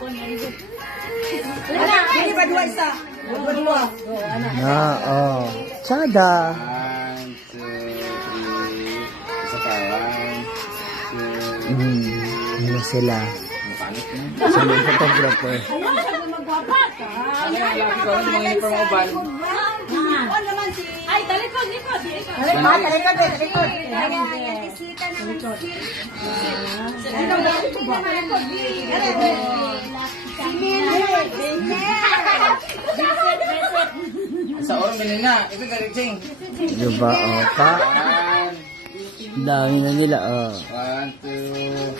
Hindi ba dua isa? Dua. Ah, oh. Tsada. One, two, three. Isa pa. One, two. Hmm. Ano sila? Na. Sa mga photographer. Ano laki ko? Ano mga uniform mo ba? Ay, talikod, likod, likod. Talikod, eh, talikod. Sa oras na. Ito garitsing. Diba, oh, pa? One, Dami na nila, oh. one, two.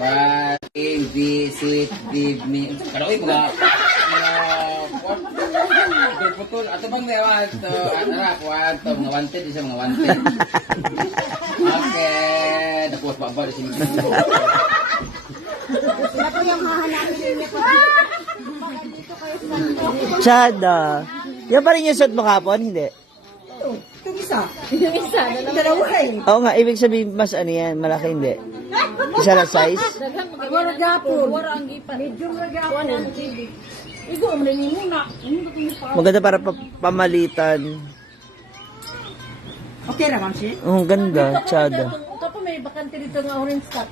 One, A, B, C, D, me. Karaoy ko ba? What? Doon putol. Ato bang may one, two, ano na, one, two, mga wanted, isa mga wanted. Okay. Tapos baba na si Tsada. Yan pa rin yung suot mo kapon? Hindi. Itong isa. Yung isa. Dalawa eh. Oo nga, ibig sabihin mas ano yan, malaki hindi. Isa na size? Wala gapon. Wala ang gipan. Medyo ang TV. Igo, ang ba kung pa? Maganda para pa pamalitan. Okay na, ma'am si. Oh, ganda, tsada. Ito po may bakante dito ng orange top.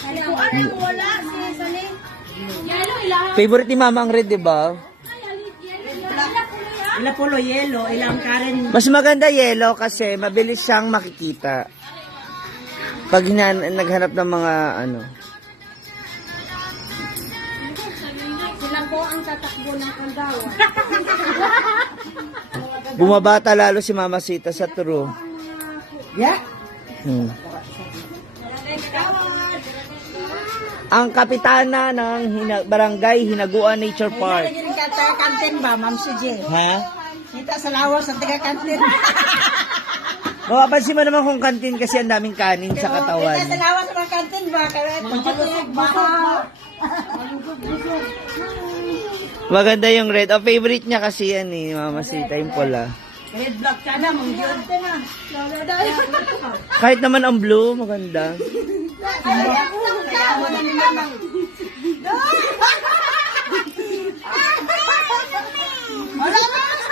Kung ano wala, si Sani. Favorite ni Mama ang red, di ba? Ilang pulo yelo, ilang karen. Mas maganda yellow kasi mabilis siyang makikita. Pag hinan- naghanap ng mga ano. Po ang tatakbo ng kandawa. Bumabata lalo si Mama Sita sa true. Yeah. Hmm. Ang kapitana ng hina- barangay Hinaguan Nature Park. Rin ka kantin ba, ma'am si J. Ha? Kita sa lawas sa taga kantin. Mapapansin mo naman kung kantin kasi ang daming kanin sa Kita sa katawan. lawas sa mga kantin ba? Kaya pagkalusog ba? Maganda yung red. Oh, favorite niya kasi yan eh, Mama Sita, yung pula. Red block ka na, mong yun. Kahit naman ang blue, maganda. Kaya ni mamang.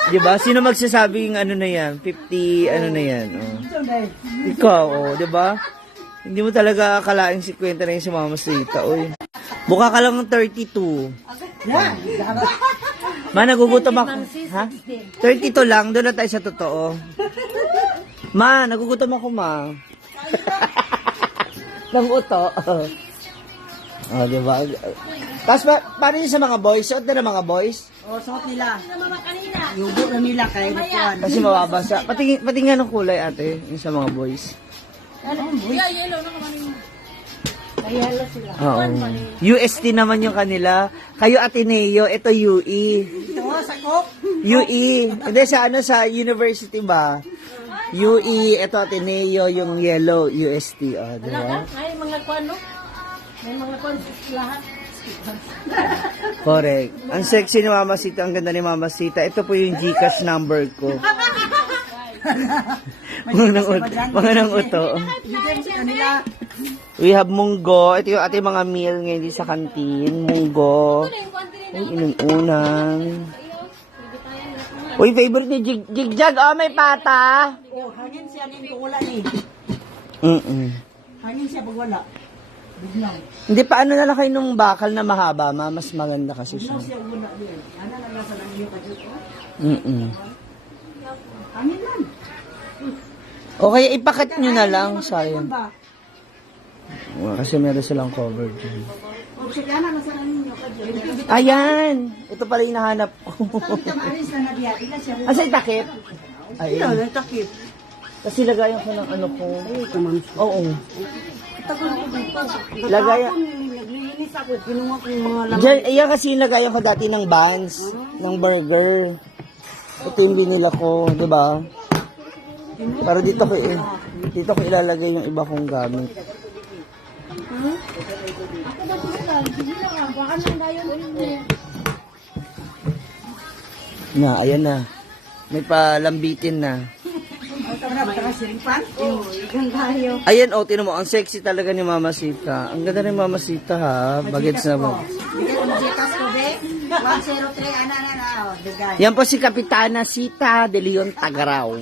Di ba? Sino magsasabing ano na yan? 50, ano na yan? Oh. Ikaw, oh, di ba? Hindi mo talaga akalaing 50 na yun si Mama Sita, oy. Buka ka lang ng 32. Ma, nagugutom ako. Ha? 32 lang, doon na tayo sa totoo. Ma, nagugutom ako, ma. Nang uto. oh, di ba? Tapos, pa, paano yun sa mga boys? Suot na ng mga boys? O, suot nila. Yugo na nila kaya nakuhan. Kasi mababasa. Pati, pati nga ng kulay ate, yung sa mga boys. Yeah, yellow na kamanin. Oo. UST naman yung kanila. Kayo Ateneo, ito UE. Ito, sakop. UE. Hindi sa ano sa university ba? UE, ito Ateneo, yung yellow, UST. Oh, di ba? Ay, mga kwan, no? May mga kwan lahat. Correct. Ang sexy ni Mama Sita, ang ganda ni Mama Sita. Ito po yung Gcash number ko. mga nang uto. Mga nang uto. Sa. We have munggo. Ito yung ating mga meal ngayon sa kantin. Munggo. Uy, inunang. Uy, favorite ni Jig Jigjag. Oh, may pata. O, hangin siya kung wala ni. Mm-mm. Hangin siya pag wala. Biglang. Hindi pa ano na lang kayo nung bakal na mahaba, ma. Mas maganda kasi siya. Siya wala din. Ano na nasa lang yung kadyo ko? Mm-mm. Hangin lang. Okay, ipakat nyo na lang. Sayang. Ba? Ah, Kasi meron silang cover dyan. O, kadyo. Ayan! Ito pala yung nahanap ko. Asa yung takip? Ito, Ayun. natakip. Kasi lagayan ko ng ano ko. Oo. Lagayan. Diyan, ayan kasi yung lagayan ko dati ng buns, ng burger. Ito yung binila ko, di ba? Para dito ko, eh, dito ko ilalagay yung iba kong gamit. Na, ayan na. May palambitin na. Ayan, oh, tinan mo, ang sexy talaga ni Mama Sita. Ang ganda ni Mama Sita, ha? Bagets na ba? Ko, be. 103, ana, ana, ana. Bigay. Yan po si Kapitana Sita de Leon Tagaraw.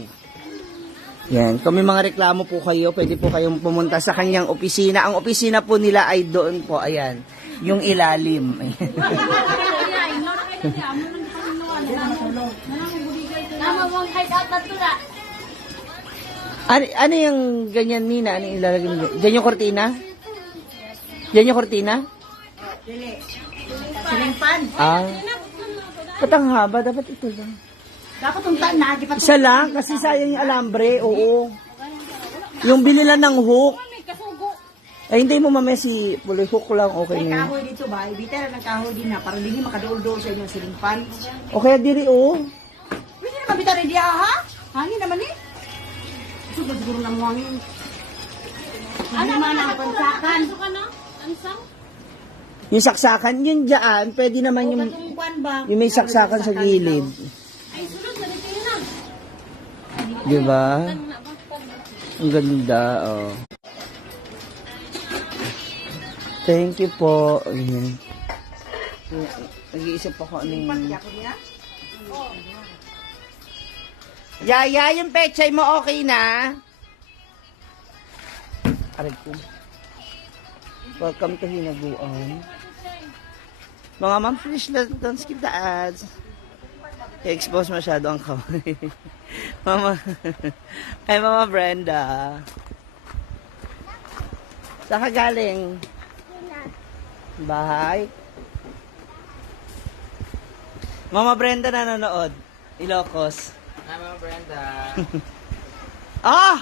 Yan, kung may mga reklamo po kayo, pwede po kayong pumunta sa kanyang opisina. Ang opisina po nila ay doon po, ayan, yung ilalim. Ano, ano yung ganyan, Nina? Ano yung ilalagay mo? Dyan yung kortina? Yan yung kortina? Sirimpan. Ah. Ba't ang haba? Dapat ito lang. Dapat yung taan na, di pa Isa lang, kasi sayang yung alambre, oo. Yung bili lang ng hook. Ay, hindi mo mamaya si Puloy hook lang, okay May na yun. kahoy dito ba? Ibitera ng kahoy din na para hindi makadool-dool sa inyong sirimpan. Okay, diri, oo. Pwede naman bitara di ha? Hangin naman eh. Siguro siguro ng hangin. Hindi man ang pansakan. Ano ka na? Ansang? Yung saksakan, yun dyan, pwede naman yung, Kung kwan ba? yung may saksakan sa gilid. Ay, sulod na dito yun ah. Di ba? Ang ganda, oh. Thank you po. Ayan. Nag-iisip ako ano yung... Yaya, yung pechay mo okay na? Aray ko. Welcome to Hinaguan. Mga ma'am, please let, don't skip the ads. I-expose masyado ang kamay. mama, ay Mama Brenda. Saan ka galing? Bahay? Mama Brenda nanonood. Ilocos. Hi, Mama Brenda. Ah!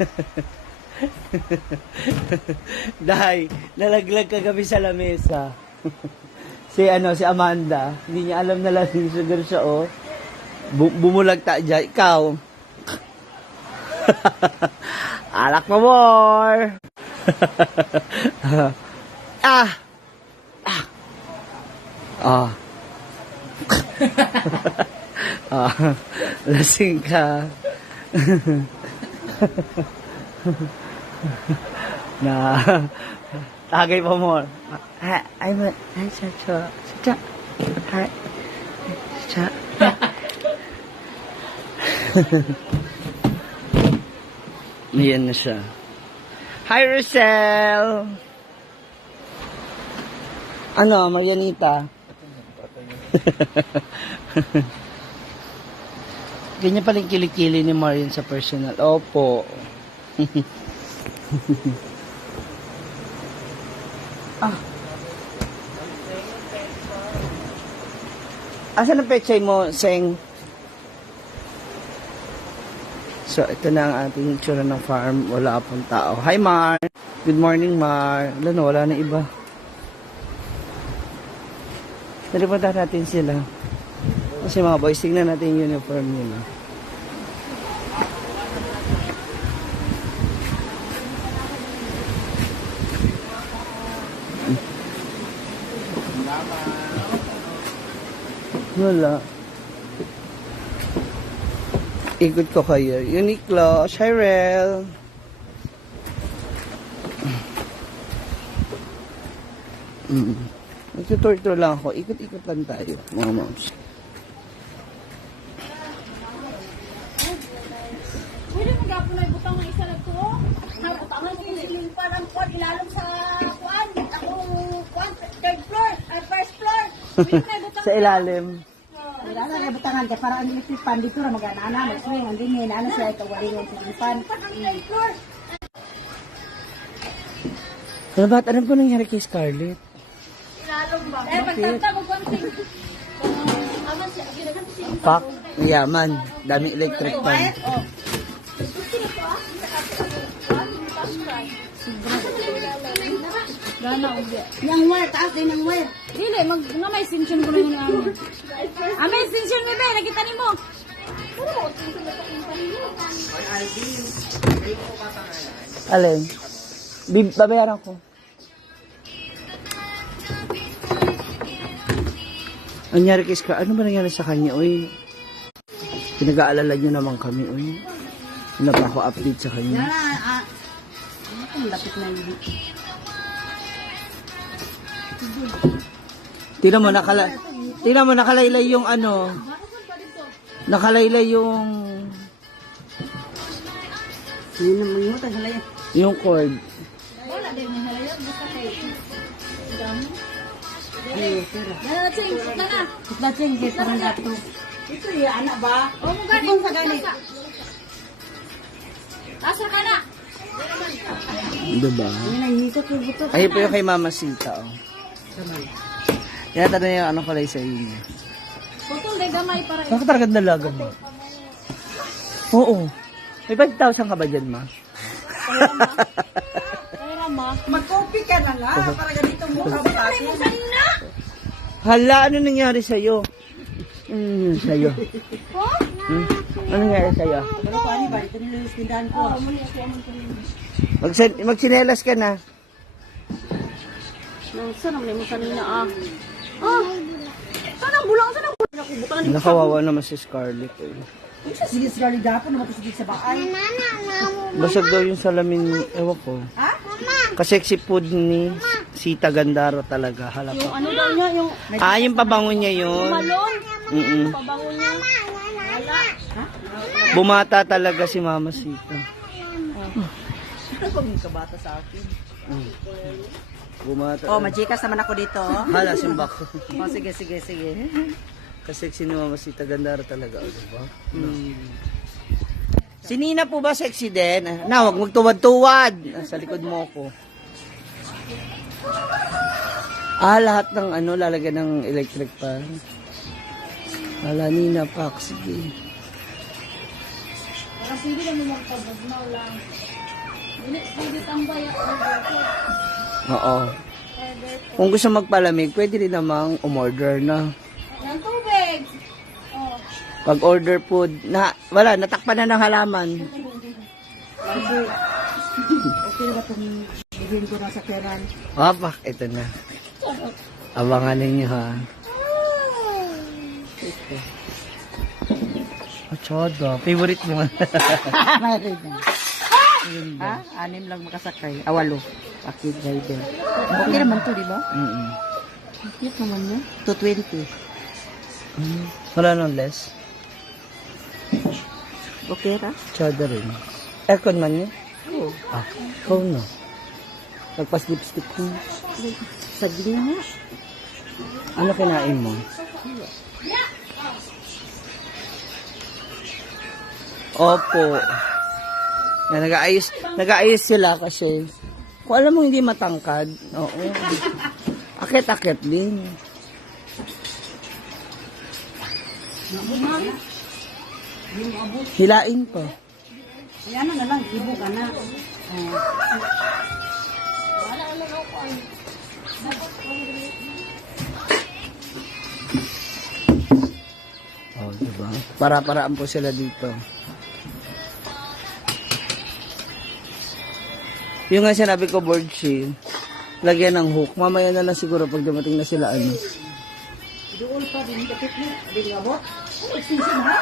Dahil, nalaglag kagabi sa lamesa. si ano, si Amanda, hindi niya alam na lasing sugar siya, oh. Bu- bumulag ta dyan. Ikaw. Alak mo more. ah. Ah. Ah. ah. Lasing ka. Na tagay pa mo. Hi, I'm a, hi, cha, cha, cha, hi, cha. Yan na siya. Hi, Rosel! Ano, Marianita? Ganyan pala yung kilikili ni Marian sa personal. Opo. ah. Asan ang pechay mo, Seng? So, ito na ang ating itsura ng farm. Wala pong tao. Hi, Mar! Good morning, Mar. Wala na, wala na iba. Nalipunta natin sila. Kasi mga boys, tingnan natin yung uniform nila. Wala. Ikot ko kayo. Uniqlo, Shirel. Mm. Nagtutur-tur lang ako. Ikot-ikot lang tayo, mga moms. Pwede mo gapo na ibutang ng isa na to? Nabutangan ko yung parang ilalong sa kwan. Ako, kwan, third floor, ay first floor. Sa ilalim. Wala na nabutangan kaya para ang electric pan dito na mag-anana, mag-swing, ang dingin, ano siya, ito sirimpan. ang third floor. Ano ba? Alam ko nangyari kay Scarlett. Ilalong ba? Eh, pagtagta mo kwan sing. Aman siya, ginagan siya. Pak, yaman. Daming electric pan. Yang wire, taas din ang wire. Dili, mag nga may extension ko naman ang. Ah, may extension ni Be, nakita ni mo. Alin? Bib babayaran ko. Ang nangyari kay Scar, ano ba nangyari sa kanya? Uy, Pinag-aalala niyo naman kami. Hindi na pa ako update sa kanya. Yan na, ah. Ano lapit na yun? Tingnan mo, nakala... Tingnan mo, nakalaylay yung ano... Nakalaylay yung... Yung cord. Wala din yung halayan. Basta kayo. Dami. Ay, pero. Dala na na. Dating kay parang gato. Ito yung anak ba? O mo gani. Kung sa gani. Asa ka na. Diba? Ang hikot yung kay Mama Sita, oh. Kaya tanong yung ano kulay sa inyo. Putol day gamay para Bakit talaga dalaga mo? Oo. May 5,000 ka ba dyan, ma? Pera ma. Mag-copy ka na nga. Para ganito mo ka ba atin? Hala, ano nangyari sa'yo? Ano nangyari sa'yo? Hmm? Ano nangyari sa'yo? Pero pa ni ba? Ito nila yung tindahan ko. Mag magsinelas ka na. Nang sana mo mo kanina ah. Ah. Sana bulang sana bulang ako bukan. Nakawawa naman si Scarlett. Eh. Sige, sigari dapat naman ito sa bahay. Basag daw yung salamin, ewan ko. Ha? Kasexy food ni Sita Gandara talaga. Yung ano daw niya yung Ah, yung pabango niya yun. malon. Mm Pabangon niya. Bumata talaga si Mama Sita. Ano pag kabata sa akin? Bumata. Oh, majikas naman ako dito. oh. Hala, simbak. Oh, sige, sige, sige. Kasexy ni Mama Sita Gandara talaga. O, diba? Si Nina po ba sexy din? Na, huwag magtuwad-tuwad. Ah, Sa likod mo ko. Ah, lahat ng ano, lalagyan ng electric pan. Hala, Nina Pak, sige. Kasi hindi naman magpabagnaw lang. Dili dili tambay ako. Oo. Kung gusto magpalamig, pwede rin namang umorder na. Yan tubig. Oh. Pag order food, na, wala, natakpan na ng halaman. Okay na ba itong bigyan ko na sa peran? Wapak, ito na. Abangan ninyo ha. Achada, favorite mo. Mayroon na. Ha? Anim lang makasakay. Awalo. Akid driver. Okay naman to, di ba? Mm-mm. Cute naman yun. 220. Mm. Wala nang less. Okay ra? Chada rin. Aircon man yun? Oo. Ah, ikaw na. Nagpas lipstick ko. Sagli nga. Ano kinain mo? Opo. Na nag-aayos, nag-aayos sila kasi kung alam mo hindi matangkad, oo. Akit-akit din. Hilain ko. Kaya na lang, ibo ka na. Oh. Oh, diba? Para-paraan po sila dito. Yung nga sinabi ko, board shield, lagyan ng hook. Mamaya na lang siguro pag dumating na sila, ano. Doon pa din, kapit nga ba? Oh, expensive ha?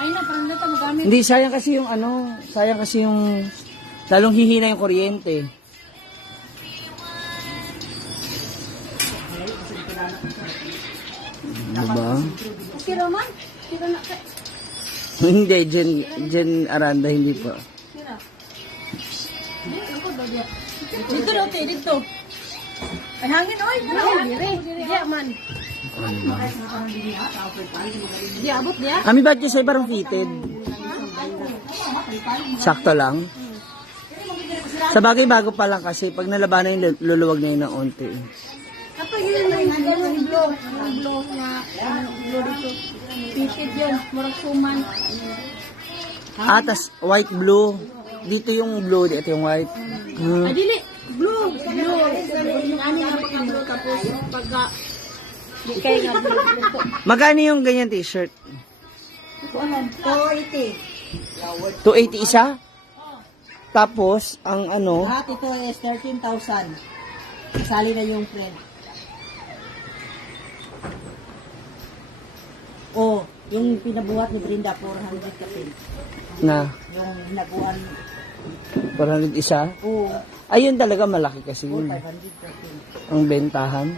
Ay na parang nata magamit. Hindi, sayang kasi yung ano, sayang kasi yung, lalong hihina yung kuryente. Diba? Okay Roman. Kira na ka. hindi, Jen, Jen Aranda, hindi po. Dito daw te dito. Ay, hangin, oy. Dire. Dire man. Di abot dia. Kami ba sa parang fitted? Sakto lang. Sa bagay bago pa lang kasi pag nalabanan yung luluwag na yun ng onti. Kapag yun may ganun blow, ang blow ano, blow dito. Pitid yun, murag suman. Ah, tas white blue. Dito yung blue, dito yung white. Hmm. Ay, dili. Blue. Blue. Yung ano nga pag blue tapos pagka di kayo nga blue. Magkano yung ganyan t-shirt? Ito ano? 280. 280 isa? Tapos, ang ano, Lahat ito is 13,000. Kasali na yung friend. Yung pinabuhat ni Brenda, 400 kasi. Na, Yung hinabuan, 400 isa. oo, Ayun talaga malaki kasi yun. 500 kasi. Ang bentahan.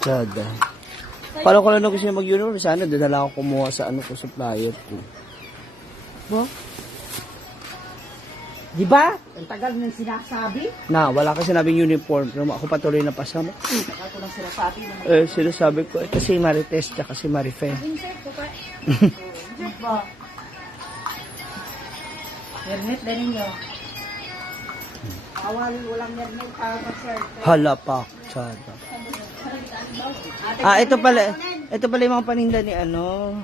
Sada. Paano ko lang na gusto mag-uniform? Sana dadala ako kumuha sa ano ko supplier ko. Bo? Di ba? Ang tagal nang sinasabi. Na, wala ka sinabing uniform. Pero ako patuloy na pasama. Tagal ko nang sinasabi na Eh, sinasabi ko, eh, kasi Marites at kasi Marife. Di ba? Hermet na ninyo. Awali, walang hermet para mag-shirt. Halapak. Sada. Ah, ito pala, ito pala yung mga paninda ni ano.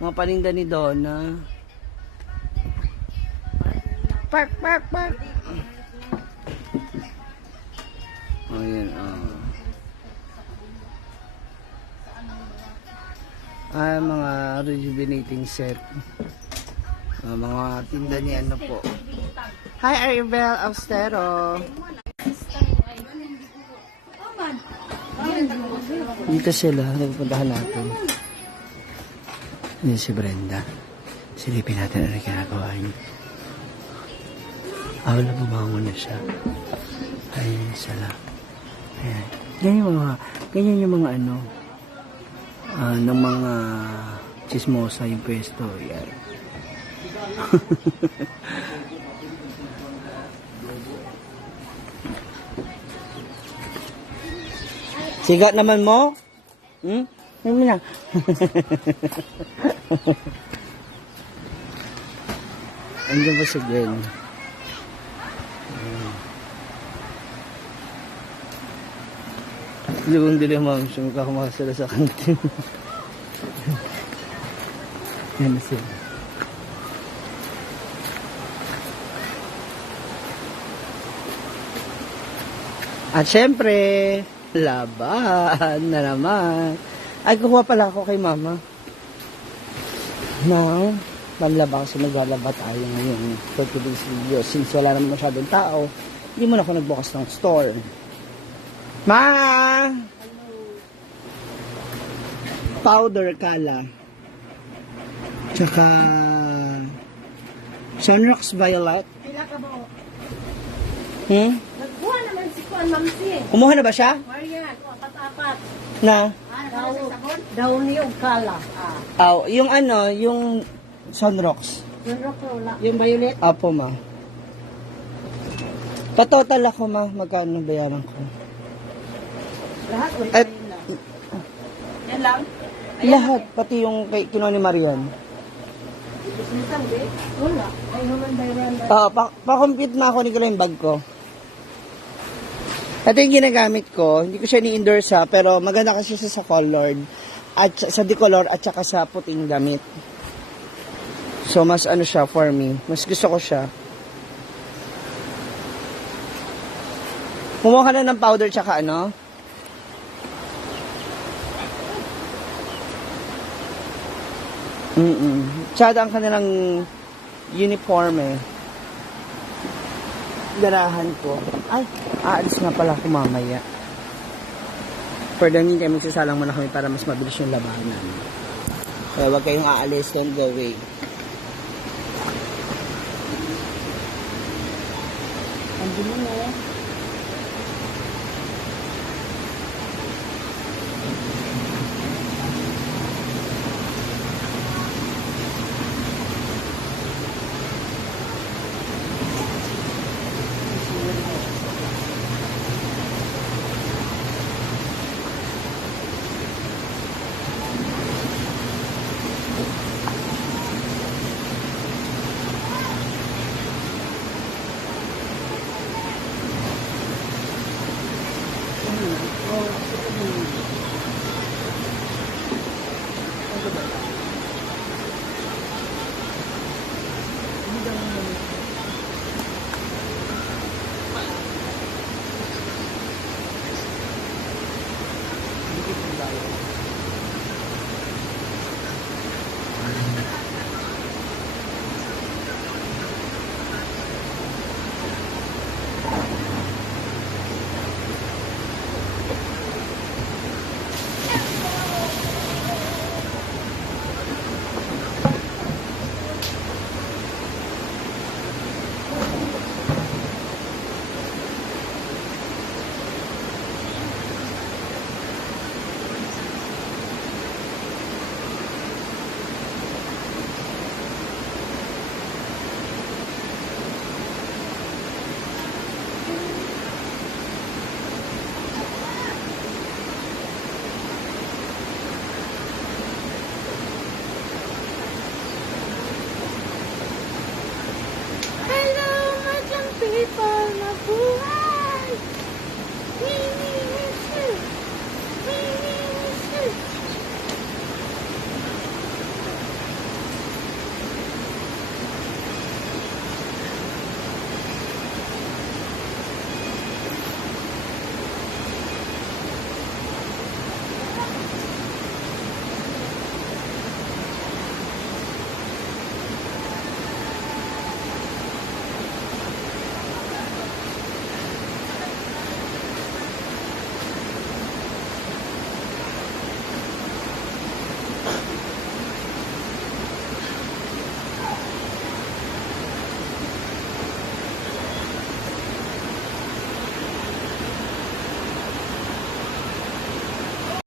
Mga paninda ni Donna. Park, park, park. Oh, yan, oh. Ah, mga rejuvenating set. Ah, mga tinda ni ano po. Hi, Aribel Austero. Dito sila, nagpuntahan natin. Yan si Brenda. Silipin natin ano ginagawa niya. Ah, wala, bumangon na siya. Ayun, sala. Ayan. Ganyan mga, ganyan yung mga ano, ah, ng mga chismosa yung pwesto. Yan. Sigat naman mo? Hmm? Ano na? Andiyan ba si Gwen? Libong dilim ma'am, sumika kumakasala sa kantin. Yan na sila. At syempre, laban na naman. Ay, kukuha pala ako kay mama. Now, panlaba kasi maglalaba tayo ngayon for today's video. Since wala naman masyadong tao, hindi mo na ako nagbukas ng store. Ma! Powder kala. Tsaka Sunrox Violet. Pila ka ba? Hmm? Nagbuha naman si Kuan Mamsi. Kumuha na ba siya? Marian, apat-apat. Na? Daw, daw niyo kala. Ah. Oh, yung ano, yung Sunrox. Yung rokola. Yung violet, Apo, ma. Patotal ako, ma. Magkano bayaran ko? Lahat o At, Yan lang. lahat, pati yung kay kinuha ni Marian. Wala. Ay, naman bayran. Oo, pa, pa-compute na ako ni yung bag ko. Ito yung ginagamit ko. Hindi ko siya ni-endorse ha, pero maganda kasi siya sa colored. At sa- sa decolor at saka sa puting damit. So, mas ano siya for me. Mas gusto ko siya. Kumuha ka na ng powder tsaka ano? Mm-mm. Tsada ang kanilang uniform eh. Garahan ko. Ay, aalis nga pala ako mamaya. For the meantime, magsasalang muna kami para mas mabilis yung labanan. Kaya huwag kayong aalis, don't go away. Andi mo na.